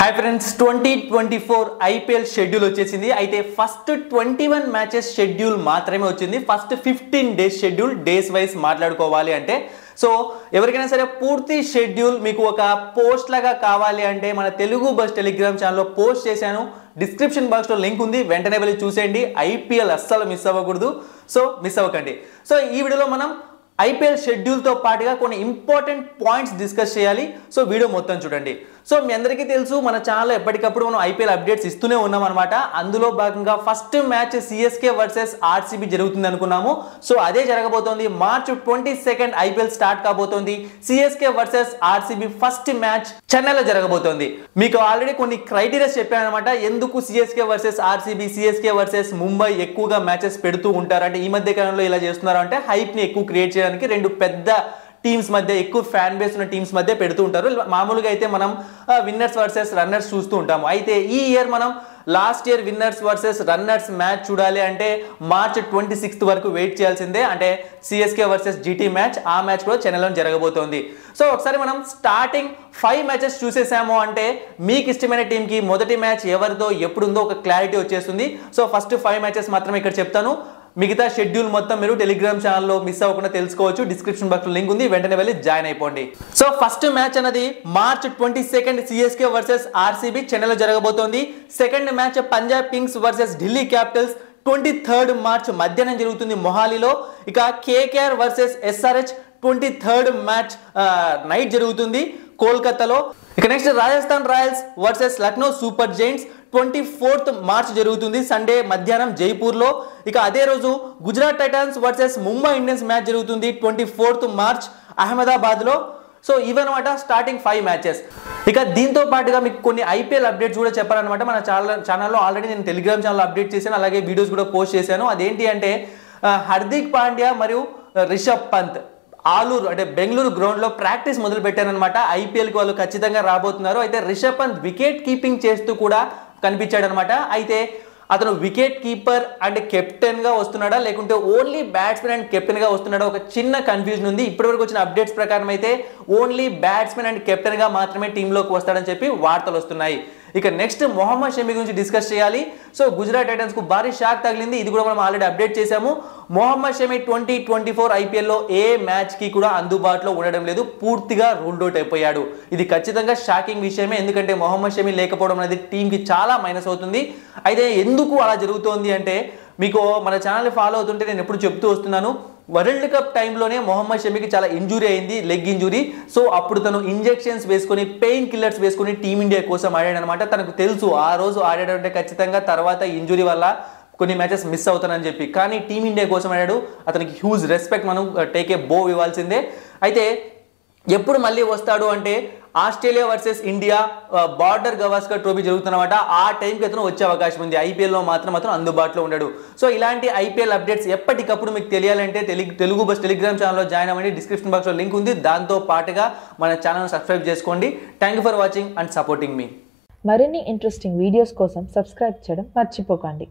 Hi friends 2024 IPL schedule వచ్చేసింది. అయితే first 21 matches schedule మాత్రమే వచ్చింది. First 15 days schedule days wise మాట్లాడుకోవాలి అంటే సో ఎవరికైనా సరే పూర్తి షెడ్యూల్ మీకు ఒక పోస్ట్ లాగా కావాలి అంటే మన తెలుగు బస్ టెలిగ్రామ్ ఛానల్లో పోస్ట్ చేశాను. డిస్క్రిప్షన్ బాక్స్లో లింక్ ఉంది, వెంటనే వెళ్ళి చూసేయండి. ఐపీఎల్ అస్సలు మిస్ అవ్వకూడదు, సో మిస్ అవ్వకండి. సో ఈ వీడియోలో మనం ఐపీఎల్ షెడ్యూల్తో పాటుగా కొన్ని ఇంపార్టెంట్ పాయింట్స్ డిస్కస్ చేయాలి. సో వీడియో మొత్తం చూడండి. సో మీ అందరికీ తెలుసు మన ఛానల్లో ఎప్పటికప్పుడు మనం ఐపీఎల్ అప్డేట్స్ ఇస్తూనే ఉన్నాం అనమాట. అందులో భాగంగా first match CSK versus RCB జరుగుతుంది అనుకున్నాము. సో అదే జరగబోతోంది. మార్చ్ 22 ఐపీఎల్ స్టార్ట్ కాబోతోంది. CSK versus RCB first match చెన్నైలో జరగబోతోంది. మీకు ఆల్రెడీ కొన్ని క్రైటీరియాస్ చెప్పాను అనమాట. ఎందుకు CSK versus RCB, CSK versus Mumbai ఎక్కువగా మ్యాచెస్ పెడుతూ ఉంటారు అంటే ఈ మధ్య కాలంలో ఇలా చేస్తున్నారు అంటే హైప్ ని ఎక్కువ క్రియేట్ చేయడానికి రెండు పెద్ద టీమ్స్ మధ్య ఎక్కువ ఫ్యాన్ బేస్ ఉన్న టీమ్స్ మధ్య పెడుతూ ఉంటారు. మామూలుగా అయితే మనం విన్నర్స్ వర్సెస్ రన్నర్స్ చూస్తూ ఉంటాము. అయితే ఈ ఇయర్ మనం last year winners versus runners match చూడాలి అంటే మార్చ్ 26 వరకు వెయిట్ చేయాల్సిందే. అంటే సిఎస్కే వర్సెస్ జీటీ మ్యాచ్, ఆ మ్యాచ్ కూడా చెన్నైలో జరగబోతోంది. సో ఒకసారి మనం స్టార్టింగ్ 5 మ్యాచెస్ చూసేసాము అంటే మీకు ఇష్టమైన టీంకి మొదటి మ్యాచ్ ఎవరితో ఎప్పుడుందో ఒక క్లారిటీ వచ్చేస్తుంది. సో ఫస్ట్ 5 మ్యాచెస్ మాత్రమే ఇక్కడ చెప్తాను. మిగతా షెడ్యూల్ మొత్తం మీరు టెలిగ్రామ్ ఛానల్లో మిస్ అవ్వకుండా తెలుసుకోవచ్చు. డిస్క్రిప్షన్ బాక్స్లో లింక్ ఉంది, వెంటనే వెళ్ళి జాయిన్ అయిపోండి. సో ఫస్ట్ మ్యాచ్ అనేది మార్చ్ 22 సిఎస్కే వర్సెస్ ఆర్సీబీ చెన్నైలో జరగబోతోంది. Second match Punjab Kings versus Delhi Capitals 23 March మధ్యాహ్నం జరుగుతుంది మొహాలీలో. ఇక KKR versus SRH 23 match night జరుగుతుంది కోల్కతాలో. ఇక next Rajasthan Royals versus Lucknow super Giants 24 March జరుగుతుంది సండే మధ్యాహ్నం జైపూర్లో. ఇక అదే రోజు Gujarat Titans versus Mumbai Indians match జరుగుతుంది 24 మార్చ్ అహ్మదాబాద్లో. సో ఇవన్నమాట స్టార్టింగ్ 5 మ్యాచెస్. ఇక దీంతో పాటుగా మీకు కొన్ని ఐపీఎల్ అప్డేట్స్ కూడా చెప్పాలన్నమాట. మన ఛానల్లో ఆల్రెడీ నేను టెలిగ్రామ్ ఛానల్ అప్డేట్ చేశాను, అలాగే వీడియోస్ కూడా పోస్ట్ చేశాను. అదేంటి అంటే హార్దిక్ పాండ్యా మరియు రిషబ్ పంత్ ఆలూరు అంటే బెంగళూరు గ్రౌండ్లో ప్రాక్టీస్ మొదలు పెట్టారనమాట. ఐపీఎల్కి వాళ్ళు ఖచ్చితంగా రాబోతున్నారు. అయితే రిషబ్ పంత్ వికెట్ కీపింగ్ చేస్తూ కూడా కనిపించాడు అనమాట. అయితే అతను వికెట్ కీపర్ అండ్ కెప్టెన్ గా వస్తున్నాడా లేకుంటే ఓన్లీ బ్యాట్స్మెన్ అండ్ కెప్టెన్ గా వస్తున్నాడా ఒక చిన్న కన్ఫ్యూజన్ ఉంది. ఇప్పటివరకు వచ్చిన అప్డేట్స్ ప్రకారం అయితే ఓన్లీ బ్యాట్స్మెన్ అండ్ కెప్టెన్ గా మాత్రమే టీంలోకి వస్తాడని చెప్పి వార్తలు వస్తున్నాయి. ఇక నెక్స్ట్ మొహమ్మద్ షమి గురించి డిస్కస్ చేయాలి. సో గుజరాత్ టైటన్స్ కు భారీ షాక్ తగిలింది, ఇది కూడా మనం ఆల్రెడీ అప్డేట్ చేశాము. మొహమ్మద్ షమి 2024 ఐపీఎల్లో ఏ మ్యాచ్ కి కూడా అందుబాటులో ఉండడం లేదు, పూర్తిగా రూల్డ్ అవుట్ అయిపోయాడు. ఇది ఖచ్చితంగా షాకింగ్ విషయమే, ఎందుకంటే మొహమ్మద్ షమి లేకపోవడం అనేది టీం కి చాలా మైనస్ అవుతుంది. అయితే ఎందుకు అలా జరుగుతోంది అంటే మీకు మన ఛానల్ ఫాలో అవుతుంటే నేను ఎప్పుడు చెప్తూ వస్తున్నాను, వరల్డ్ కప్ టైంలోనే మొహమ్మద్ షమికి చాలా ఇంజురీ అయింది, లెగ్ ఇంజురీ. సో అప్పుడు తను ఇంజెక్షన్స్ వేసుకొని పెయిన్ కిల్లర్స్ వేసుకొని టీమిండియా కోసం ఆడాడు అనమాట. తనకు తెలుసు ఆ రోజు ఆడాడంటే ఖచ్చితంగా తర్వాత ఇంజురీ వల్ల కొన్ని మ్యాచెస్ మిస్ అవుతానని చెప్పి, కానీ టీమిండియా కోసం ఆడాడు. అతనికి హ్యూజ్ రెస్పెక్ట్ మనం టేక్ ఏ బో ఇవ్వాల్సిందే. అయితే ఎప్పుడు మళ్ళీ వస్తాడు అంటే Australia versus India Border Gavaskar trophy జరుగుతున్నమాట, ఆ టైంకి అతను వచ్చే అవకాశం ఉంది. ఐపీఎల్లో మాత్రం అతను అందుబాటులో ఉండడు. సో ఇలాంటి ఐపీఎల్ అప్డేట్స్ ఎప్పటికప్పుడు మీకు తెలియాలంటే తెలుగు బస్ టెలిగ్రామ్ ఛానల్లో జాయిన్ అవ్వండి. డిస్క్రిప్షన్ బాక్స్లో లింక్ ఉంది, దాంతో పాటుగా మన ఛానల్ సబ్స్క్రైబ్ చేసుకోండి. Thank you for watching and supporting మీ. మరిన్ని ఇంట్రెస్టింగ్ వీడియోస్ కోసం సబ్స్క్రైబ్ చేయడం మర్చిపోకండి.